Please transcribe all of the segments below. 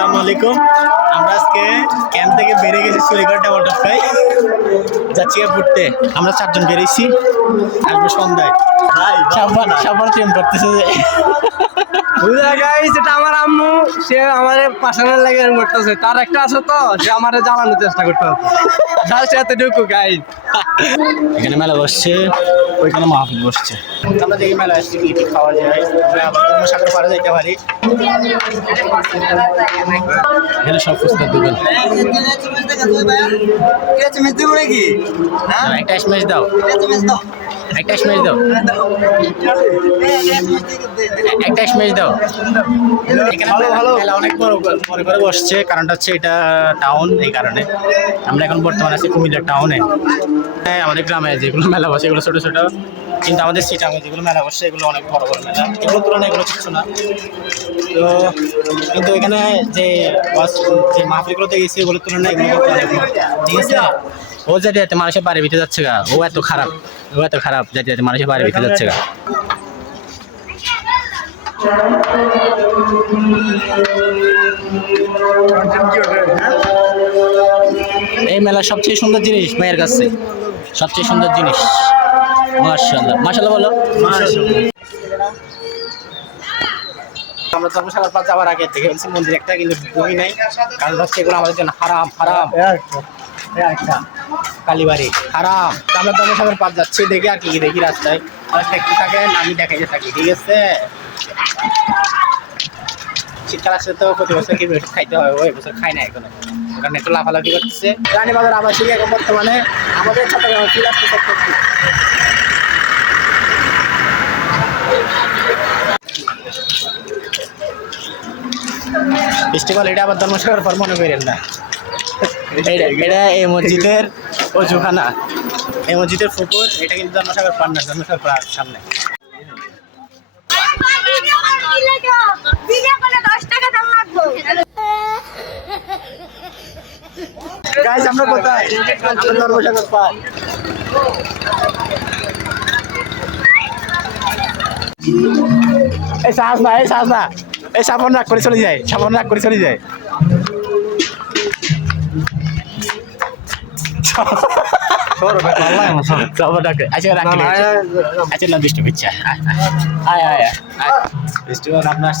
আসসালামু আলাইকুম। আমরা আজকে ক্যাম্প থেকে বেরিয়ে গেছি চুরিঘাট ডাবল খাই যাচ্ছি ঘুরতে। আমরা 4 জন বেরিয়েছি, আসবো সন্ধ্যায়। সবার প্রেম করতেছে যে এটা আমার আম্মু, সে আমার পাশানের লাগে করতেছে। তার একটা আছে তো, সে আমার জ্বালানোর চেষ্টা করতে হবে। জাস্ট এতটুকু গাইজ। এখানে মেলা বসছে, ওইখানে মাহফিল বসছে। আমরা দেখি মেলা আসছি কি কি খাওয়া যায়, আমরা আবার অন্য সাগর পাড়ে যাইতে পারি। এখানে সব ফুচকার দোকান। একটা স্ম্যাশ দাও, একটা স্ম্যাশ দাও, একটা স্ম্যাশ দাও। এখানে মেলা অনেক বড় করে বসছে, কারণটা হচ্ছে এটা টাউন, এই কারণে আমরা এখন বর্তমানে আছি কুমিল্লা টাউনে। আমাদের গ্রামে যেগুলো মেলা বসে এগুলো ছোট ছোট, কিন্তু আমাদের সিটাঙে যেগুলো মেলা বসে এগুলো অনেক বড় বড় মেলা। এগুলোর তুলনায় এগুলো কিছু না। তো কিন্তু এখানে যে মাহফিলগুলোতে গেছি এগুলোর তুলনায় এগুলো অনেক বড়, ঠিক আছে। ও যেতে যেতে মানুষের বাড়ি ভিতরে যাচ্ছে গা, ও এত খারাপ যেতে যেতে মানুষের বাড়ি ভিতরে যাচ্ছে গা। এই মেলার সবচেয়ে সুন্দর জিনিস মেয়ের কাছে, সবচেয়ে সুন্দর জিনিস। মাশাআল্লাহ, মাশাআল্লাহ বলো। আমরা ধর্মশালার পাশ যাওয়ার আগে থেকে বলছি মন্দির একটা, কিন্তু বই নাই, কারণ হচ্ছে এগুলো আমাদের জন্য হারাম। কালীবাড়ি হারাম। আমরা ধর্মশালার পাশ যাচ্ছি, দেখি আর কি দেখি রাস্তায়। দেখতে থাকেন, আমি দেখাইতে থাকি, ঠিক আছে। শীতকাল আসলে তো প্রতি বছর কি খাইতে হয়, ওই বছর খাই না এখনো, কারণ একটু লাফালাফি করতেছে। রানীবাজার আবাসিক এখন বর্তমানে আমাদের চট্টগ্রামে ফিল আসতে করতেছি। ফেস্টিভ্যাল এটা আবার ধর্মসাগর পর মনে করেন না, এটা এই মসজিদের অজুখানা, এই মসজিদের পুকুর। এটা কিন্তু ধর্মসাগর পার না, ধর্মসাগর পার সামনে। গাইস আমরা কোথায়? আমরা ধর্মসাগর পার। এই সাহস না, এই সাহস না, এই সাবন রাগ করে চলে যায়, সাবন রাগ করে চলে যায়।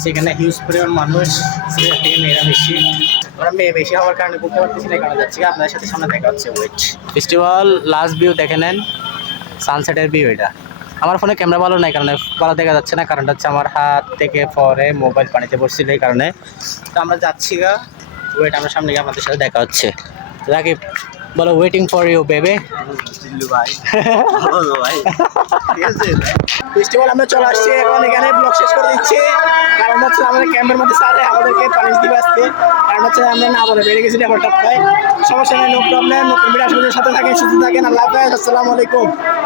সেখানে হিউজ পরিমাণ মানুষ, থেকে মেয়েরা বেশি, আমরা মেয়ে বেশি হওয়ার কারণে বুঝতে পারতেছি না কারণ যাচ্ছি। আপনাদের সাথে সামনে দেখা হচ্ছে। ওয়েট, ফেস্টিভ্যাল লাস্ট ভিউ দেখে নেন, সানসেটের ভিউ এটা। আমার ফোনে ক্যামেরা ভালো নাই কারণে ভালো দেখা যাচ্ছে না, কারণটা হচ্ছে আমার হাত থেকে পরে মোবাইল পানিতে পড়ছিল এই কারণে। তো আমরা যাচ্ছি গা। ওয়েট, আমরা সামনে গিয়ে আপনাদের সাথে দেখা হচ্ছে। রাকিব বলো, ওয়েটিং ফর ইউ বেবে। ফেস্টিভ্যাল আমরা চলে আসছি, এখন এখানে ব্লগ শেষ করে দিচ্ছি, কারণ হচ্ছে আমাদের ক্যাম্পের মধ্যে স্যারে আমাদেরকে পানিশ দিবে আজকে, কারণ হচ্ছে আমরা না বলে বেড়ে গেছি ডাবল টপ খাই। সমস্যা নেই, নো প্রবলেম। নতুন ভিডিও আসলে সাথে থাকেন, সুস্থ থাকেন। আল্লাহ হাফেজ, আসসালামু আলাইকুম।